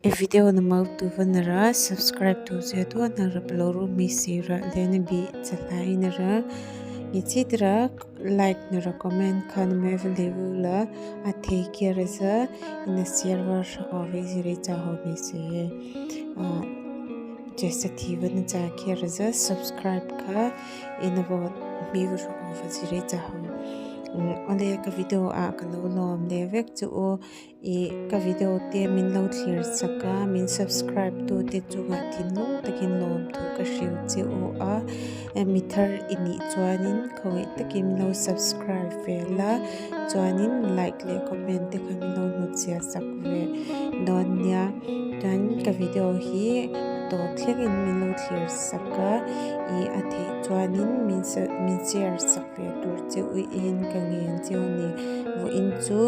E video na mautu vanara subscribe to zetu na raploru misira lene bi tsalai nara itidra like nara comment kan mevelevu la athe kiraza ina server of zire chaho misi jesa thiva na cha kiraza subscribe ka ina bo mivu of zire chaho onde ka video a kalo lom de vek chu o e ka video te min lo clear saka min subscribe to te chu nga tin lo takin lom thu ka shiu che o a mithar ini chuanin khoi takin lo subscribe vela chuanin like le comment te kha min lo nu chia sak ve don nia tan ka video hi to thlengin min lo clear saka e athe chuanin min share sak ve tur che ui in ka ngen chu ni vo in chu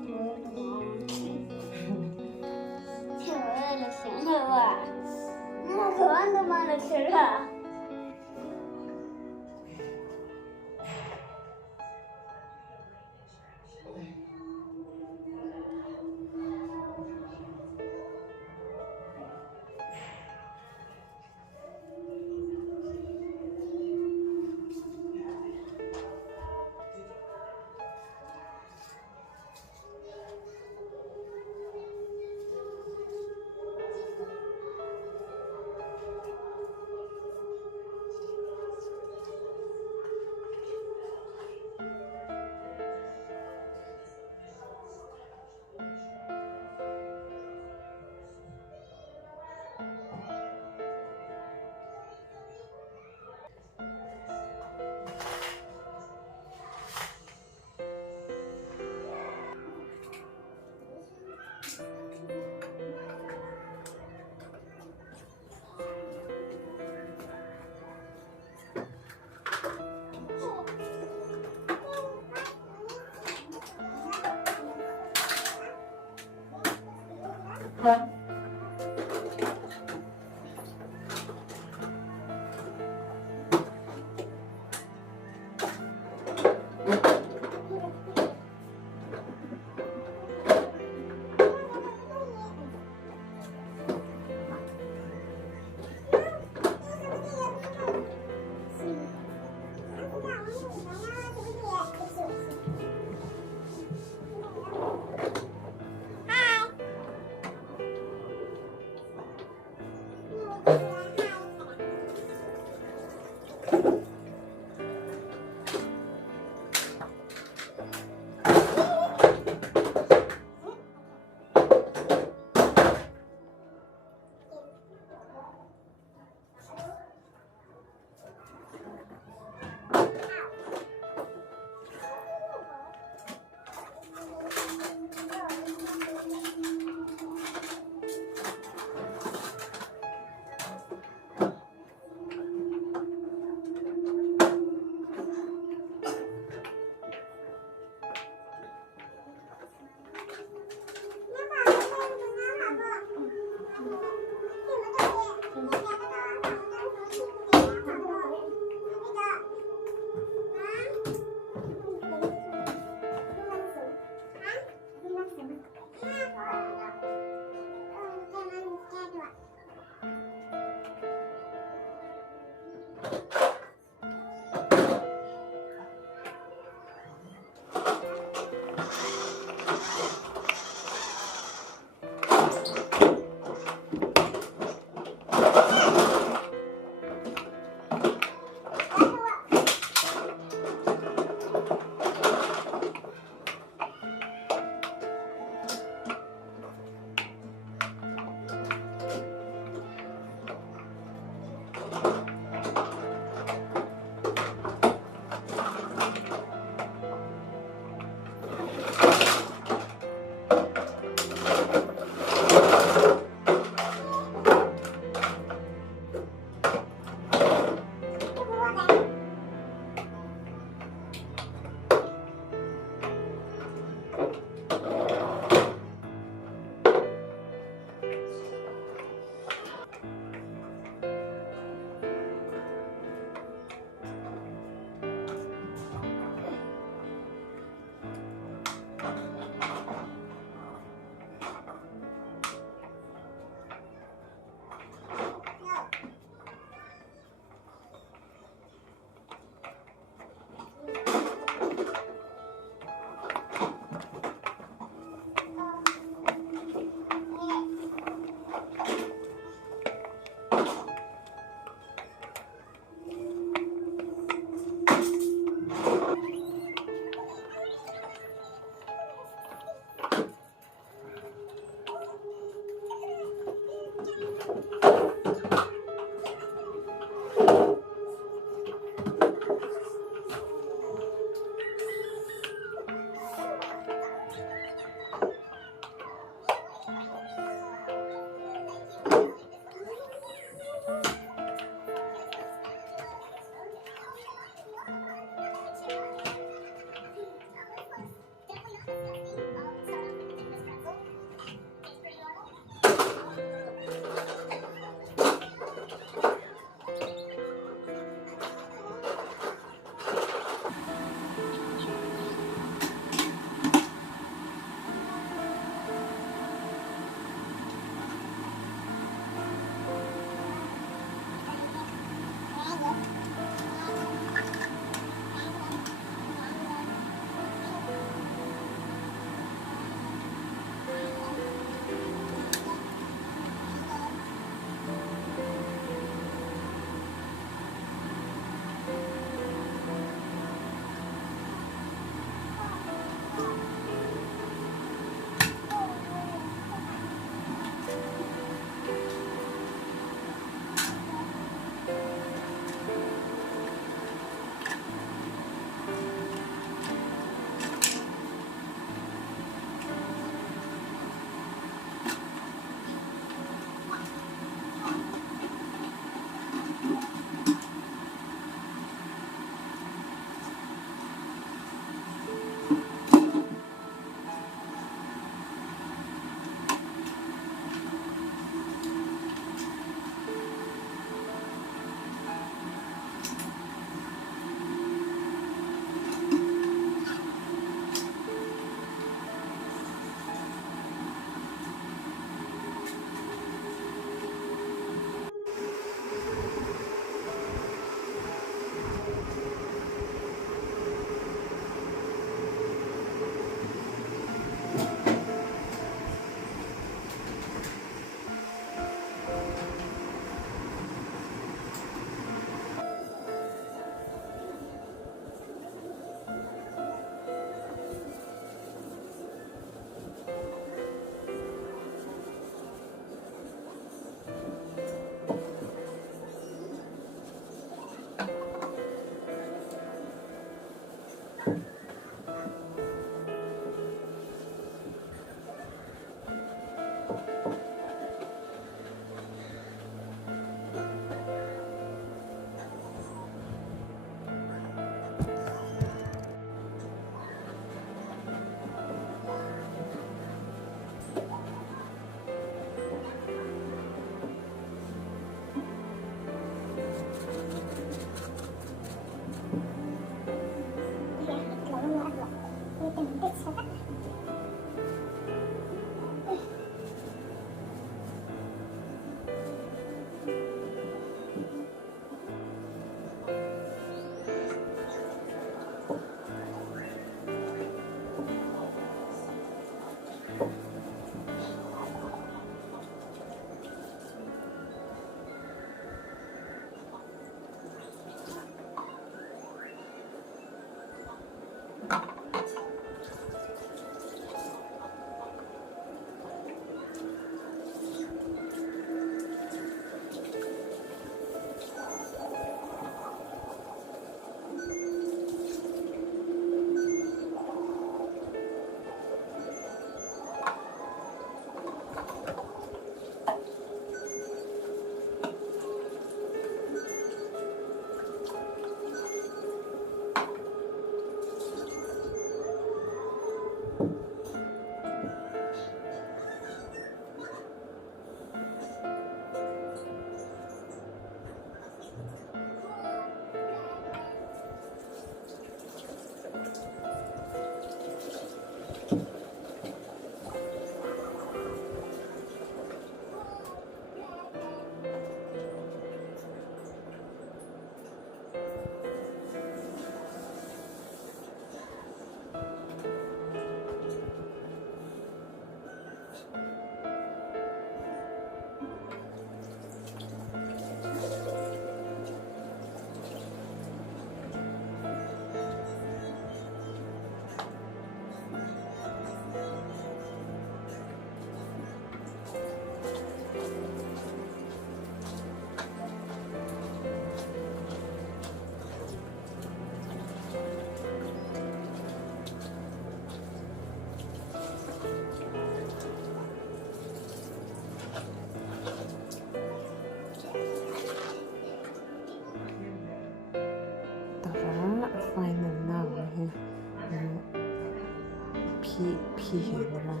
พี่เห็นนะ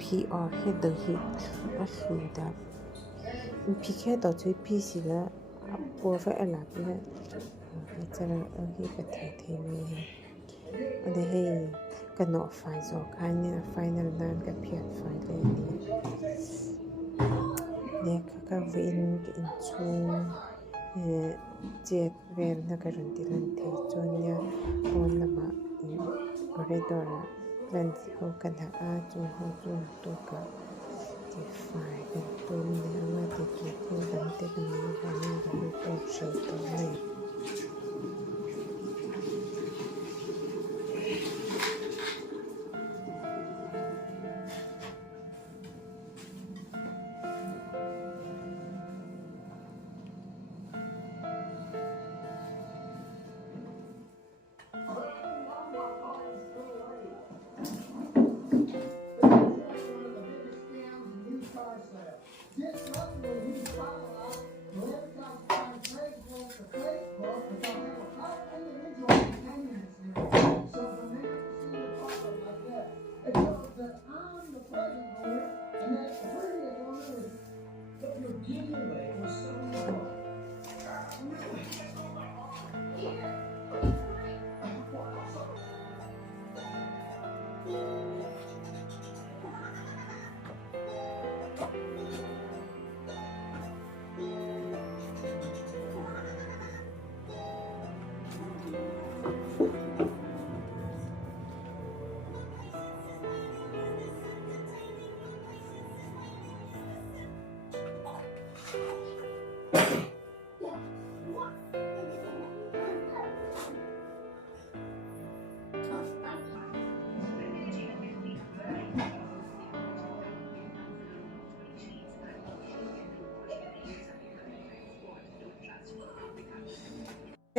พี่ออกให้ตัวฮิตอ่ะคือดับพี่แค่ต่อช่วยพี่สิละปัวไฟหลักเนี่ยจะให้กระเทยเทวีได้ให้กันหนอไฟสองข้างเนี่ยไฟนานๆกับเพียรไฟเลยนี่เนี่ยก็วินกินชูเจ็ดเวรนักการันตีลันเทจนเนี่ยคนละมาบริดอร์ลันที่เขากันหาจูเขาจูตัวกับที่ไฟกันตัวเนี่ยมาติดตัวกันเต็มนี้กันนี่กันตัวเสียตัวเลย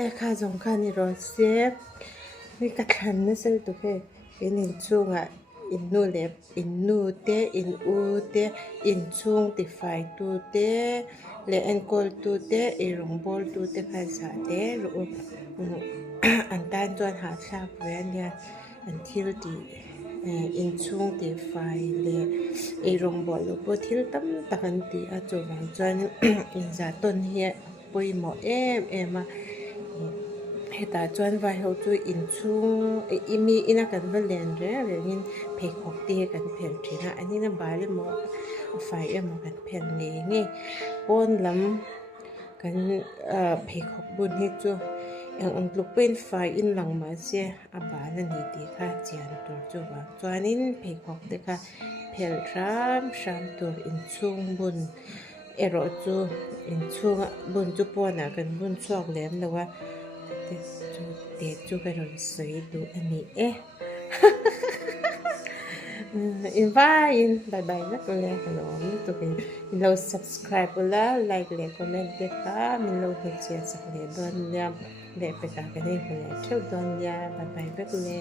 Eka zongkani rosep ni katlan na sel to fe in chunga innu le innu te in u te in chung ti fai tu te le enkol tu te irong bol tu te kha sa te ru an tan chuan ha thlak ven ya an thil ti in chung ti fai le irong bol lu po thil tam takan ti a chuwang chuan in za ton hi poimo em a heta chuan vai ho chu in chung imi ina kan valen re in pheikhok te kan phel thina ani na bale mo fai emo kan phel nge nge pon lam kan pheikhok bun hi chu ang lukpen fai in lang ma se aba na ni ti kha chian tur chu wa chuanin pheikhok te kha phel ram tur in chung bun ero chu in chung bun chu pona kan bun chuak lem lawa te chu ka ron soi du ani in bye bye na ko le no mi to kin lo subscribe la like le comment te ka min lo ho che sa le don ya le pe ta ka ni ho le chau don ya bye bye le